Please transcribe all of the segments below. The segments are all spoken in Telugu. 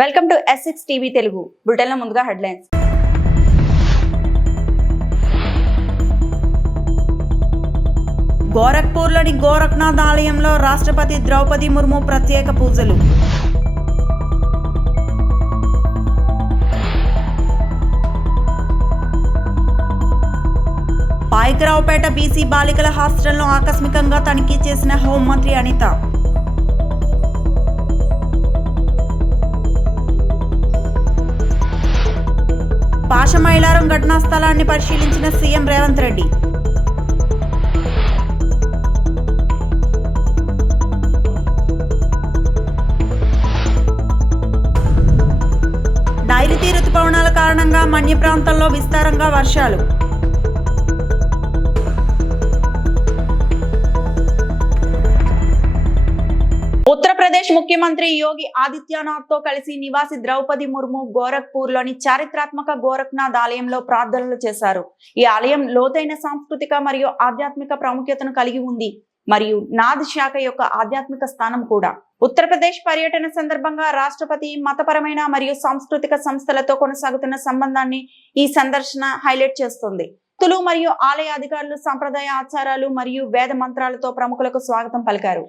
Welcome to S6 TV Telugu బులెటిన్ల ముందుగా హెడ్లైన్స్. గోరఖ్పూర్లోని గోరఖ్నాథ్ ఆలయంలో రాష్ట్రపతి ద్రౌపది ముర్ము ప్రత్యేక పూజలు. పాయకరావుపేట బీసీ బాలికల హాస్టల్ను ఆకస్మికంగా తనిఖీ చేసిన హోంమంత్రి అనిత. పాషమైలారం ఘటనా స్థలాన్ని పరిశీలించిన సీఎం రేవంత్ రెడ్డి. నైరుతి రుతుపవనాల కారణంగా మన్య ప్రాంతాల్లో విస్తారంగా వర్షాలు. ఉత్తరప్రదేశ్ ముఖ్యమంత్రి యోగి ఆదిత్యనాథ్ తో కలిసి నివాసి ద్రౌపది ముర్ము గోరఖ్పూర్లోని చారిత్రాత్మక గోరఖ్నాథ్ ఆలయంలో ప్రార్థనలు చేశారు. ఈ ఆలయం లోతైన సాంస్కృతిక మరియు ఆధ్యాత్మిక ప్రాముఖ్యతను కలిగి ఉంది మరియు నాథ్ శాఖ యొక్క ఆధ్యాత్మిక స్థానం కూడా. ఉత్తరప్రదేశ్ పర్యటన సందర్భంగా రాష్ట్రపతి మతపరమైన మరియు సాంస్కృతిక సంస్థలతో కొనసాగుతున్న సంబంధాన్ని ఈ సందర్శన హైలైట్ చేస్తుంది. భక్తులు మరియు ఆలయ అధికారులు సంప్రదాయ ఆచారాలు మరియు వేద మంత్రాలతో ప్రముఖులకు స్వాగతం పలికారు.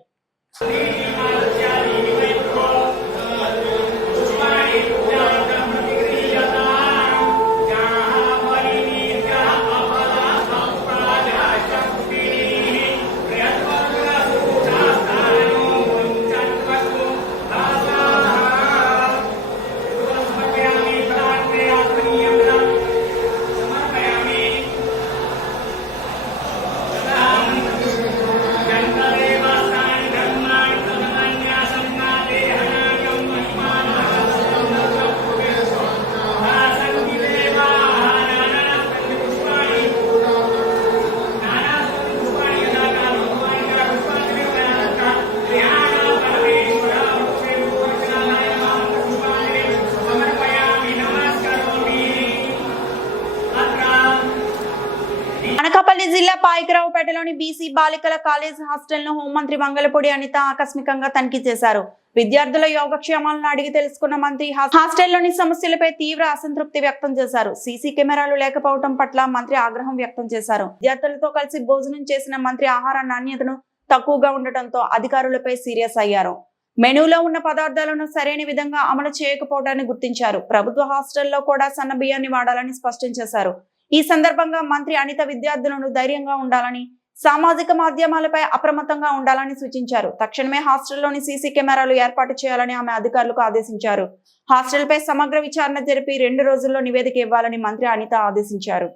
అనకాపల్లి జిల్లా పాయకరావుపేటలోని బీసీ బాలికల కాలేజ్ హాస్టల్ ను హోంమంత్రి వంగలపూడి అనిత ఆకస్మికంగా తనిఖీ చేశారు. విద్యార్థుల యోగక్షేమాలను అడిగి తెలుసుకున్న మంత్రి హాస్టల్లోని సమస్యలపై తీవ్ర అసంతృప్తి వ్యక్తం చేశారు. సీసీ కెమెరాలు లేకపోవడం పట్ల మంత్రి ఆగ్రహం వ్యక్తం చేశారు. విద్యార్థులతో కలిసి భోజనం చేసిన మంత్రి ఆహార నాణ్యతను తక్కువగా ఉండటంతో అధికారులపై సీరియస్ అయ్యారు. మెనూలో ఉన్న పదార్థాలను సరైన విధంగా అమలు చేయకపోవడాన్ని గుర్తించారు. ప్రభుత్వ హాస్టల్లో కూడా సన్న బియ్యాన్ని వాడాలని స్పష్టం చేశారు. ఈ సందర్భంగా మంత్రి అనిత విద్యార్థులను ధైర్యంగా ఉండాలని, సామాజిక మాధ్యమాలపై అప్రమత్తంగా ఉండాలని సూచించారు. తక్షణమే హాస్టల్లోని సీసీ కెమెరాలు ఏర్పాటు చేయాలని ఆమె అధికారులకు ఆదేశించారు. హాస్టల్పై సమగ్ర విచారణ జరిపి 2 రోజుల్లో నివేదిక ఇవ్వాలని మంత్రి అనిత ఆదేశించారు.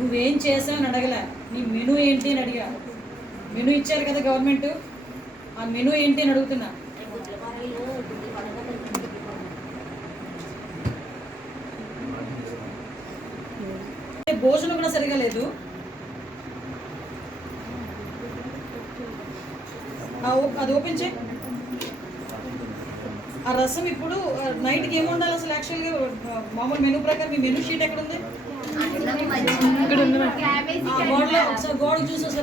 నువ్వేం చేసావు అని అడగలే, నీ మెనూ ఏంటి అని అడిగా. మెనూ ఇచ్చారు కదా గవర్నమెంట్, ఆ మెనూ ఏంటి అని అడుగుతున్నా. భోజనం కూడా సరిగా లేదు. అది ఓపెన్ చేయి. ఆ రసం ఇప్పుడు నైట్కి ఏమి ఉండాలి అసలు? యాక్చువల్గా మామూలు మెనూ ప్రకారం మీ మెనూ షీట్ ఎక్కడ ఉంది?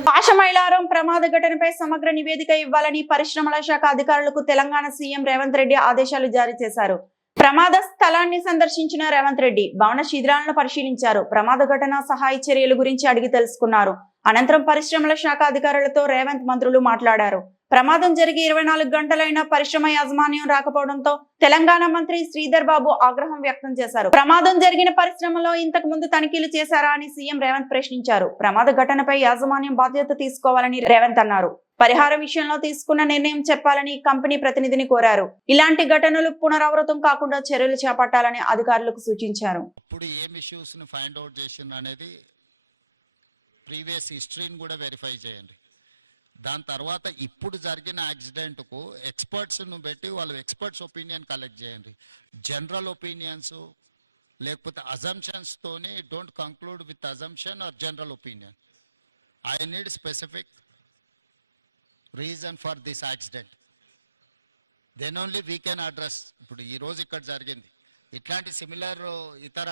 పాషమైలారం ప్రమాద ఘటనపై సమగ్ర నివేదిక ఇవ్వాలని పరిశ్రమల శాఖ అధికారులకు తెలంగాణ సీఎం రేవంత్ రెడ్డి ఆదేశాలు జారీ చేశారు. ప్రమాద స్థలాన్ని సందర్శించిన రేవంత్ రెడ్డి భవన శిథిలాలను పరిశీలించారు. ప్రమాద ఘటన సహాయ చర్యల గురించి అడిగి తెలుసుకున్నారు. అనంతరం పరిశ్రమల శాఖ అధికారులతో రేవంత్ మంత్రులు మాట్లాడారు. ప్రమాదం జరిగి 24 గంటలైనా పరిశ్రమ యాజమాన్యం రాకపోవడంతో తెలంగాణ మంత్రి శ్రీధర్ బాబు ఆగ్రహం వ్యక్తం చేశారు. ప్రమాదం జరిగిన పరిశ్రమలో ఇంతకు ముందు తనిఖీలు చేశారా అని సీఎం రేవంత్ ప్రశ్నించారు. ప్రమాద ఘటనపై యాజమాన్యం బాధ్యత తీసుకోవాలని రేవంత్ అన్నారు. పరిహారం విషయంలో తీసుకున్న నిర్ణయం చెప్పాలని కంపెనీ ప్రతినిధిని కోరారు. ఇలాంటి ఘటనలు పునరావృతం కాకుండా చర్యలు చేపట్టాలని అధికారులకు సూచించారు. దాని తర్వాత ఇప్పుడు జరిగిన యాక్సిడెంట్కు ఎక్స్పర్ట్స్ను పెట్టి వాళ్ళు ఎక్స్పర్ట్స్ ఒపీనియన్ కలెక్ట్ చేయండి. జనరల్ ఒపీనియన్స్ లేకపోతే అజంప్షన్స్తోని don't conclude with assumption or general opinion. I need specific reason for this accident, then only we can address. ఇప్పుడు ఈరోజు ఇక్కడ జరిగింది, ఇట్లాంటి సిమిలర్ ఇతర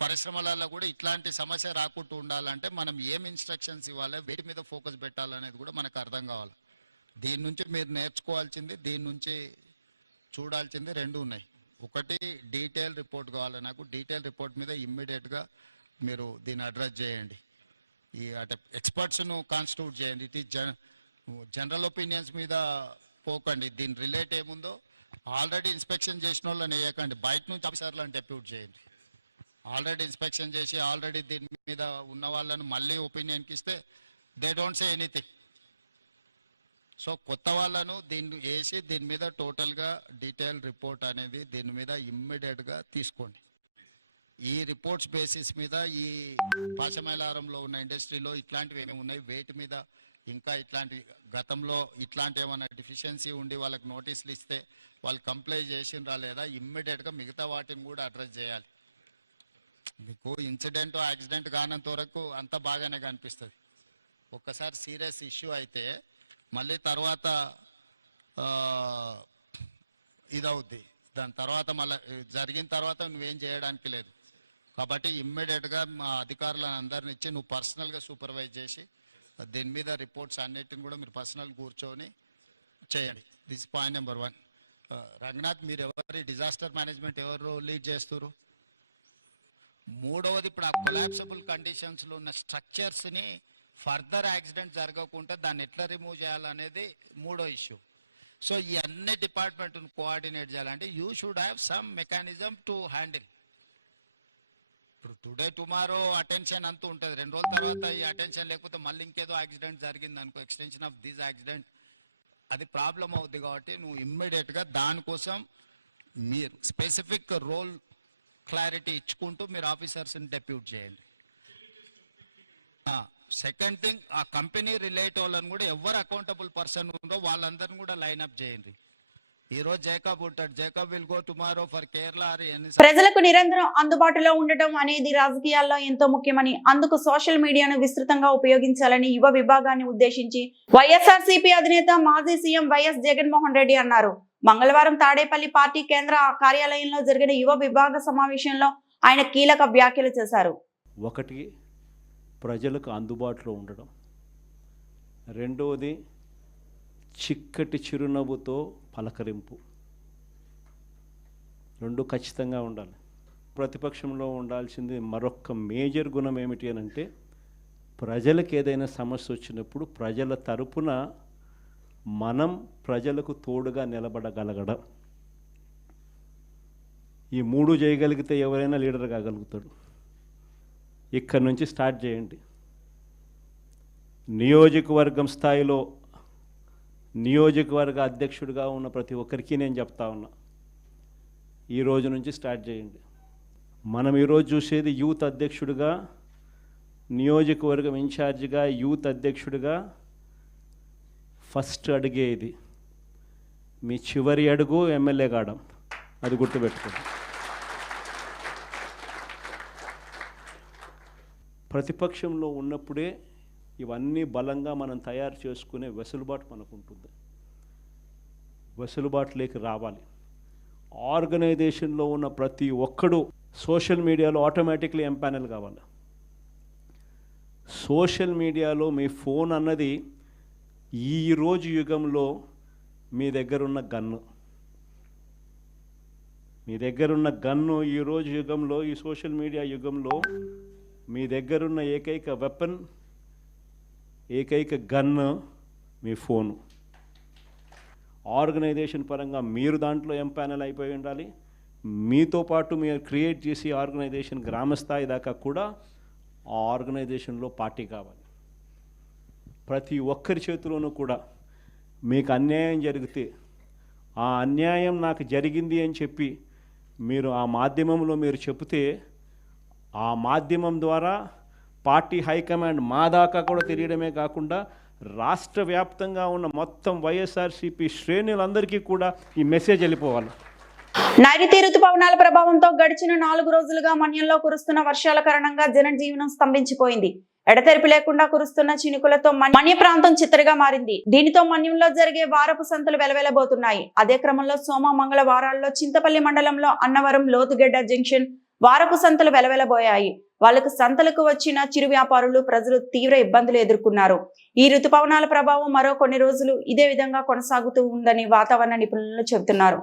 పరిశ్రమలలో కూడా ఇట్లాంటి సమస్య రాకుండా ఉండాలంటే మనం ఏం ఇన్స్ట్రక్షన్స్ ఇవ్వాలి, వీటి మీద ఫోకస్ పెట్టాలనేది కూడా మనకు అర్థం కావాలి. దీని నుంచి మీరు నేర్చుకోవాల్సింది, దీని నుంచి చూడాల్సింది రెండు ఉన్నాయి. ఒకటి డీటెయిల్ రిపోర్ట్ కావాలి. నాకు డీటెయిల్ రిపోర్ట్ మీద ఇమ్మీడియట్గా మీరు దీన్ని అడ్రస్ చేయండి. ఈ అంటే ఎక్స్పర్ట్స్ను కాన్స్టిట్యూట్ చేయండి. ఇట్ ఈస్ జనరల్ ఒపీనియన్స్ మీద పోకండి. దీని రిలేట్ ఏముందో ఆల్రెడీ ఇన్స్పెక్షన్ చేసిన వాళ్ళని వేయకండి, బయట నుంచి ఆఫీసర్లను డెప్యూట్ చేయండి. ఆల్రెడీ ఇన్స్పెక్షన్ చేసి ఆల్రెడీ దీని మీద ఉన్న వాళ్ళను మళ్ళీ ఒపీనియన్కి ఇస్తే they don't say anything. So కొత్త వాళ్ళను దీన్ని వేసి దీని మీద టోటల్గా డీటెయిల్ రిపోర్ట్ అనేది దీని మీద ఇమ్మీడియట్గా తీసుకోండి. ఈ రిపోర్ట్స్ బేసిస్ మీద ఈ పాశమైలారంలో ఉన్న ఇండస్ట్రీలో ఇట్లాంటివి ఏమేమి ఉన్నాయి, వేటి మీద ఇంకా ఇట్లాంటి గతంలో ఇట్లాంటి ఏమైనా డెఫిషియన్సీ ఉండి వాళ్ళకి నోటీసులు ఇస్తే వాళ్ళు కంప్లై చేసిండ్రా లేదా, ఇమ్మీడియట్గా మిగతా వాటిని కూడా అడ్రస్ చేయాలి. మీకు ఇన్సిడెంట్ యాక్సిడెంట్ కానంత వరకు అంత బాగానే కనిపిస్తుంది. ఒక్కసారి సీరియస్ ఇష్యూ అయితే మళ్ళీ తర్వాత ఇదవుద్ది. దాని తర్వాత మళ్ళీ జరిగిన తర్వాత నువ్వేం చేయడానికి లేదు. కాబట్టి ఇమ్మీడియట్గా మా అధికారులను అందరిని ఇచ్చి నువ్వు పర్సనల్గా సూపర్వైజ్ చేసి దీని మీద రిపోర్ట్స్ అన్నిటిని కూడా మీరు పర్సనల్ కూర్చొని చేయండి. This point number 1. రంగనాథ్, మీరు ఎవరి డిజాస్టర్ మేనేజ్మెంట్ ఎవరు లీడ్ చేస్తారు? మూడవది, ఇప్పుడు ఆ కొలాప్సబుల్ కండిషన్స్లో ఉన్న స్ట్రక్చర్స్ని ఫర్దర్ యాక్సిడెంట్ జరగకుండా దాన్ని ఎట్లా రిమూవ్ చేయాలనేది మూడో ఇష్యూ. సో ఈ అన్ని డిపార్ట్మెంట్ను కోఆర్డినేట్ చేయాలంటే you should have some mechanism to handle. ఇప్పుడు టుడే టుమారో అటెన్షన్ అంతూ ఉంటుంది, 2 రోజుల తర్వాత ఈ అటెన్షన్ లేకపోతే మళ్ళీ ఇంకేదో యాక్సిడెంట్ జరిగింది అనుకో, ఎక్స్టెన్షన్ ఆఫ్ దిస్ యాక్సిడెంట్, అది ప్రాబ్లం అవుద్ది. కాబట్టి నువ్వు ఇమ్మీడియట్గా దానికోసం మీరు స్పెసిఫిక్ రోల్ క్లారిటీ ఇచ్చుకుంటూ మీరు ఆఫీసర్స్ని డెప్యూట్ చేయండి. సెకండ్ థింగ్, ఆ కంపెనీ రిలేట్ వాళ్ళని కూడా ఎవరు అకౌంటబుల్ పర్సన్ ఉందో వాళ్ళందరిని కూడా లైన్ అప్ చేయండి. ఈ రోజు జేకబ్ ఉంటాడు, Jacob will go tomorrow for Kerala. ప్రజలకు నిరంతరం అందుబాటులో ఉండటం అనేది రాజకీయాల్లో ఎంతో ముఖ్యమని, అందుకు సోషల్ మీడియాను విస్తృతంగా ఉపయోగించాలని యువ విభాగాన్ని ఉద్దేశించి వైఎస్ఆర్సీపీ అధినేత మాజీ సీఎం వైఎస్ జగన్మోహన్ రెడ్డి అన్నారు. మంగళవారం తాడేపల్లి పార్టీ కేంద్ర కార్యాలయంలో జరిగిన యువ విభాగ సమావేశంలో ఆయన కీలక వ్యాఖ్యలు చేశారు. ఒకటి, ప్రజలకు అందుబాటులో ఉండడం. రెండవది, చిక్కటి చిరునవ్వుతో పలకరింపు. రెండు ఖచ్చితంగా ఉండాలి. ప్రతిపక్షంలో ఉండాల్సింది మరొక మేజర్ గుణం ఏమిటి అని అంటే, ప్రజలకు ఏదైనా సమస్య వచ్చినప్పుడు ప్రజల తరపున మనం ప్రజలకు తోడుగా నిలబడగలగడం. ఈ మూడు చేయగలిగితే ఎవరైనా లీడర్ కాగలుగుతాడు. ఇక్కడి నుంచి స్టార్ట్ చేయండి. నియోజకవర్గం స్థాయిలో నియోజకవర్గ అధ్యక్షుడిగా ఉన్న ప్రతి ఒక్కరికి నేను చెప్తా ఉన్నా, ఈ రోజు నుంచి స్టార్ట్ చేయండి. మనం ఈరోజు చూసేది యూత్ అధ్యక్షుడిగా, నియోజకవర్గం ఇన్ఛార్జిగా, యూత్ అధ్యక్షుడిగా ఫస్ట్ అడిగే ఇది. మీ చివరి అడుగు ఎమ్మెల్యే కావడం, అది గుర్తుపెట్టుకోండి. ప్రతిపక్షంలో ఉన్నప్పుడే ఇవన్నీ బలంగా మనం తయారు చేసుకునే వెసులుబాటు మనకు ఉంటుంది. వెసులుబాటులోకి రావాలి. ఆర్గనైజేషన్లో ఉన్న ప్రతి ఒక్కడు సోషల్ మీడియాలో ఆటోమేటిక్లీ ఎంపానల్ కావాలి. సోషల్ మీడియాలో మీ ఫోన్ అన్నది ఈరోజు యుగంలో మీ దగ్గరున్న గన్ను. మీ దగ్గరున్న గన్ను ఈరోజు యుగంలో, ఈ సోషల్ మీడియా యుగంలో మీ దగ్గరున్న ఏకైక వెపన్, ఏకైక గన్ను మీ ఫోను. ఆర్గనైజేషన్ పరంగా మీరు దాంట్లో ఎంపానల్ అయిపోయి ఉండాలి. మీతో పాటు మీరు క్రియేట్ చేసి ఆర్గనైజేషన్ గ్రామస్థాయి దాకా కూడా ఆ ఆర్గనైజేషన్లో పార్టీ కావాలి. ప్రతి ఒక్కరి చేతిలోనూ కూడా మీకు అన్యాయం జరిగితే ఆ అన్యాయం నాకు జరిగింది అని చెప్పి మీరు ఆ మాధ్యమంలో మీరు చెబితే, ఆ మాధ్యమం ద్వారా పార్టీ హైకమాండ్ మా దాకా కూడా తెలియడమే కాకుండా రాష్ట్ర వ్యాప్తంగా ఉన్న మొత్తం వైఎస్ఆర్సీపీ శ్రేణులందరికీ కూడా ఈ మెసేజ్ వెళ్ళిపోవాలి. నైరుతి రుతుపవనాల ప్రభావంతో గడిచిన 4 రోజులుగా మన్యంలో కురుస్తున్న వర్షాల కారణంగా జనజీవనం స్తంభించిపోయింది. ఎడతెరిపి లేకుండా కురుస్తున్న చినుకులతో మన్య ప్రాంతం చిత్తడిగా మారింది. దీనితో మన్యంలో జరిగే వారపు సంతలు వెలవెలబోతున్నాయి. అదే క్రమంలో సోమ మంగళ వారాల్లో చింతపల్లి మండలంలో అన్నవరం లోతుగెడ్డ జంక్షన్ వారపు సంతలు వెలవెలబోయాయి. వాళ్లకు సంతలకు వచ్చిన చిరు వ్యాపారులు ప్రజలు తీవ్ర ఇబ్బందులు ఎదుర్కొన్నారు. ఈ ఋతుపవనాల ప్రభావం మరో కొన్ని రోజులు ఇదే విధంగా కొనసాగుతూ ఉందని వాతావరణ నిపుణులు చెబుతున్నారు.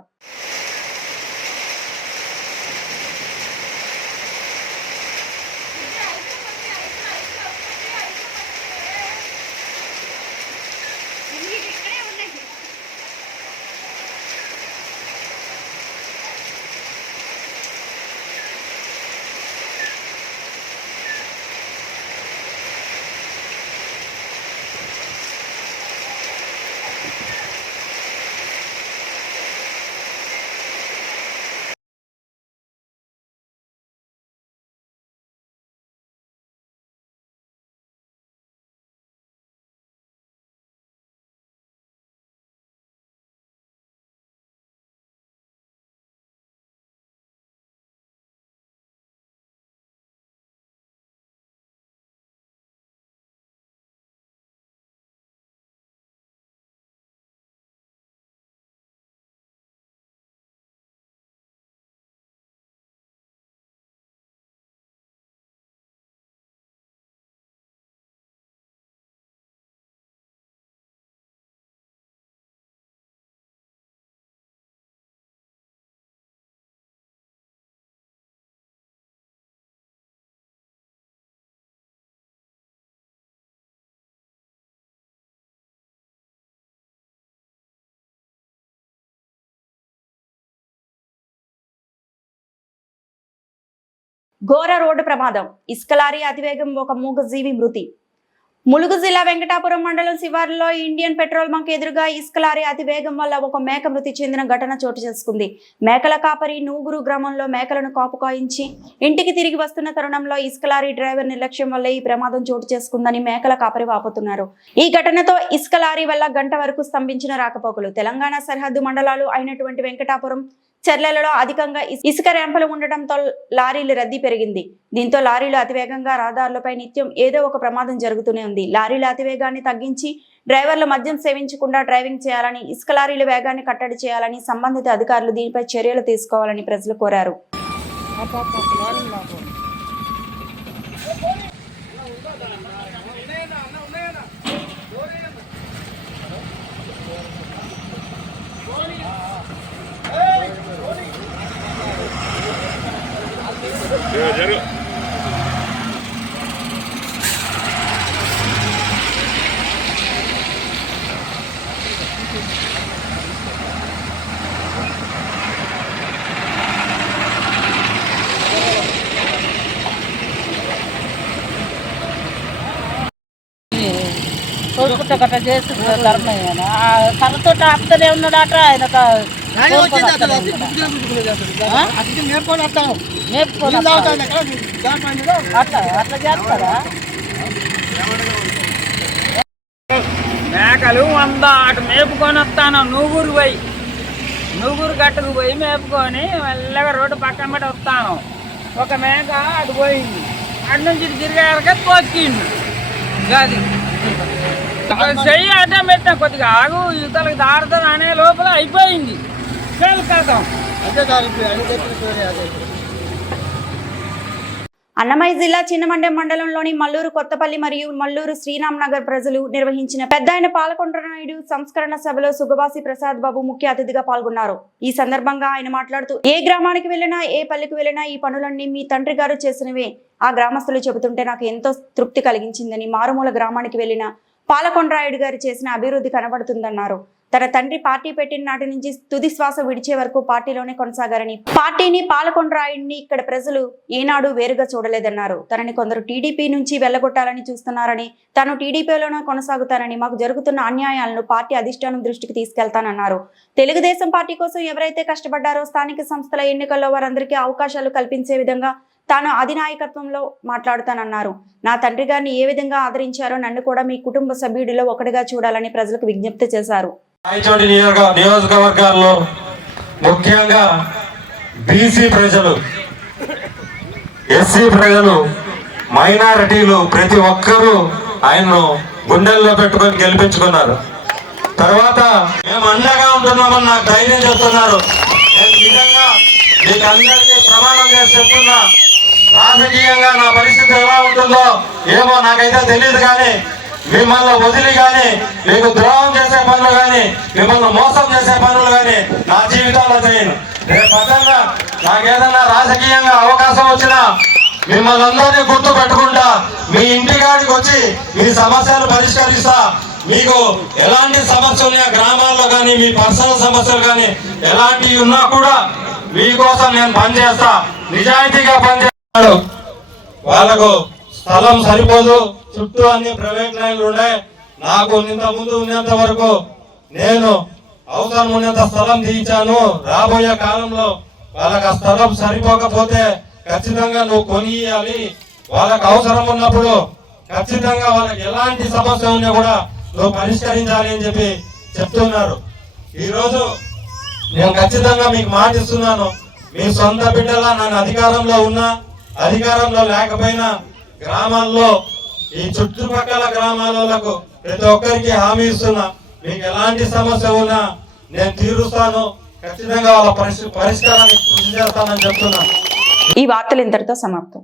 ఘోర రోడ్డు ప్రమాదం. ఇసుక లారీ అతివేగం, ఒక మూగజీవి మృతి. ములుగు జిల్లా వెంకటాపురం మండలం శివారులో ఇండియన్ పెట్రోల్ బంక్ ఎదురుగా ఇసుక లారీ అతివేగం వల్ల ఒక మేక మృతి చెందిన ఘటన చోటు చేసుకుంది. మేకల కాపరి నూగురు గ్రామంలో మేకలను కాపు కాయించి ఇంటికి తిరిగి వస్తున్న తరుణంలో ఇసుక లారీ డ్రైవర్ నిర్లక్ష్యం వల్ల ఈ ప్రమాదం చోటు చేసుకుందని మేకల కాపరి వాపోతున్నారు. ఈ ఘటనతో ఇసుక లారీ వల్ల గంట వరకు స్తంభించిన రాకపోకలు. తెలంగాణ సరిహద్దు మండలాలు అయినటువంటి వెంకటాపురం, చెర్లలో అధికంగా ఇసుక ర్యాంపులు ఉండటంతో లారీల రద్దీ పెరిగింది. దీంతో లారీలు అతివేగంగా రహదారులపై నిత్యం ఏదో ఒక ప్రమాదం జరుగుతూనే ఉంది. లారీల అతివేగాన్ని తగ్గించి డ్రైవర్లు మద్యం సేవించకుండా డ్రైవింగ్ చేయాలని, ఇసుక లారీల వేగాన్ని కట్టడి చేయాలని సంబంధిత అధికారులు దీనిపై చర్యలు తీసుకోవాలని ప్రజలు కోరారు. కోరుకుంటే గట్రా చేస్తుంది ధర్మయ్య. కళ్ళతో ఆపుతూనే ఉన్నాడట ఆయన. అట్లా చేస్తారా? మేకలు 100 అటు మేపుకొని వస్తాను. నూగురు గట్టుకు పోయి మేపుకొని మెల్లగా రోడ్డు పక్కన పెట్టి వస్తాను. ఒక మేక అటు పోయింది. అటు నుంచి తిరిగాక తోక్కిండు. అది చెయ్యి అడ్డం పెట్టిన, కొద్దిగా ఆగు యువతలకు దాడుతుంది అనే లోపల అయిపోయింది. కథం అన్నమయ్య జిల్లా చిన్నమండెం మండలంలోని మల్లూరు కొత్తపల్లి మరియు మల్లూరు శ్రీరామ్ నగర్ ప్రజలు నిర్వహించిన పెద్దాయన పాలకొండ నాయుడు సంస్కరణ సభలో సుగవాసి ప్రసాద్ బాబు ముఖ్య అతిథిగా పాల్గొన్నారు. ఈ సందర్భంగా ఆయన మాట్లాడుతూ, ఏ గ్రామానికి వెళ్ళినా, ఏ పల్లెకి వెళ్ళినా ఈ పనులన్నీ మీ తండ్రి గారు చేసినవే. ఆ గ్రామస్తులు చెబుతుంటే నాకు ఎంతో తృప్తి కలిగించిందని, మారుమూల గ్రామానికి వెళ్ళిన పాలకొండరాయుడు గారు చేసిన అభివృద్ధి కనబడుతుందన్నారు. తన తండ్రి పార్టీ పెట్టిన నాటి నుంచి తుది శ్వాస విడిచే వరకు పార్టీలోనే కొనసాగారని, పార్టీని, పాలకొండరాయుడిని ఇక్కడ ప్రజలు ఏనాడు వేరుగా చూడలేదన్నారు. తనని కొందరు టీడీపీ నుంచి వెళ్లగొట్టాలని చూస్తున్నారని, తాను టీడీపీలోనే కొనసాగుతానని, మాకు జరుగుతున్న అన్యాయాలను పార్టీ అధిష్టానం దృష్టికి తీసుకెళ్తానన్నారు. తెలుగుదేశం పార్టీ కోసం ఎవరైతే కష్టపడ్డారో స్థానిక సంస్థల ఎన్నికల్లో వారందరికీ అవకాశాలు కల్పించే విధంగా తాను అధినాయకత్వంలో మాట్లాడుతానన్నారు. నా తండ్రి గారిని ఏ విధంగా ఆదరించారో నన్ను కూడా మీ కుటుంబ సభ్యుడిలో ఒకటిగా చూడాలని ప్రజలకు విజ్ఞప్తి చేశారు. నియోజకవర్గాల్లో ముఖ్యంగా బీసీ ప్రజలు, ఎస్సీ ప్రజలు మైనారిటీలు ప్రతి ఒక్కరూ ఆయన్ను గుండెల్లో పెట్టుకొని గెలిపించుకున్నారు. తర్వాత మేము అండగా ఉంటున్నామని నాకు ధైర్యం చెప్తున్నారు. నేను నిజంగా మీకు అందరికీ ప్రమాణం చేసి చెప్తున్నా, రాజకీయంగా నా పరిస్థితి ఎలా ఉంటుందో ఏమో నాకైతే తెలియదు, కానీ మిమ్మల్ని వదిలి కానీ మీకు ద్రోహం చేసే పనులు కానీ మిమ్మల్ని మోసం చేసే పనులు కానీ నా జీవితంలో చేయను. రేపు పదంగా నాకు ఏదైనా రాజకీయంగా అవకాశం వచ్చినా మిమ్మల్ని అందరినీ గుర్తు పెట్టుకుంటా, మీ ఇంటికాడికి వచ్చి మీ సమస్యలు పరిష్కరిస్తా. మీకు ఎలాంటి సమస్యలు ఉన్నా గ్రామాల్లో కానీ మీ పర్సనల్ సమస్యలు కానీ ఎలాంటివి ఉన్నా కూడా మీకోసం నేను పనిచేస్తా, నిజాయితీగా పనిచేస్తాడు. వాళ్ళకు స్థలం సరిపోదు, చుట్టూ అన్ని ప్రైవేట్ లైన్లు ఉన్నాయి. నాకు ఇంత ముందు ఉన్నంత వరకు నేను అవసరం ఉన్నంత స్థలం తీయించాను. రాబోయే కాలంలో వాళ్ళకి ఆ స్థలం సరిపోకపోతే ఖచ్చితంగా నువ్వు కొనియాలి. వాళ్ళకి అవసరం ఉన్నప్పుడు ఖచ్చితంగా వాళ్ళకి ఎలాంటి సమస్య ఉన్నా కూడా నువ్వు పరిష్కరించాలి అని చెప్పి చెప్తున్నారు. ఈరోజు నేను ఖచ్చితంగా మీకు మాట ఇస్తున్నాను, మీ సొంత బిడ్డలా నేను అధికారంలో ఉన్నా అధికారంలో లేకపోయినా గ్రామాల్లో ఈ చుట్టుపక్కల గ్రామాలకు ప్రతి ఒక్కరికి హామీ ఇస్తున్నా, మీకు ఎలాంటి సమస్య ఉన్నా నేను తీరుస్తాను, ఖచ్చితంగా వాళ్ళ పరిష్కారానికి కృషి చేస్తానని చెప్తున్నా. ఈ వార్తలు ఇంతటితో సమాప్తం.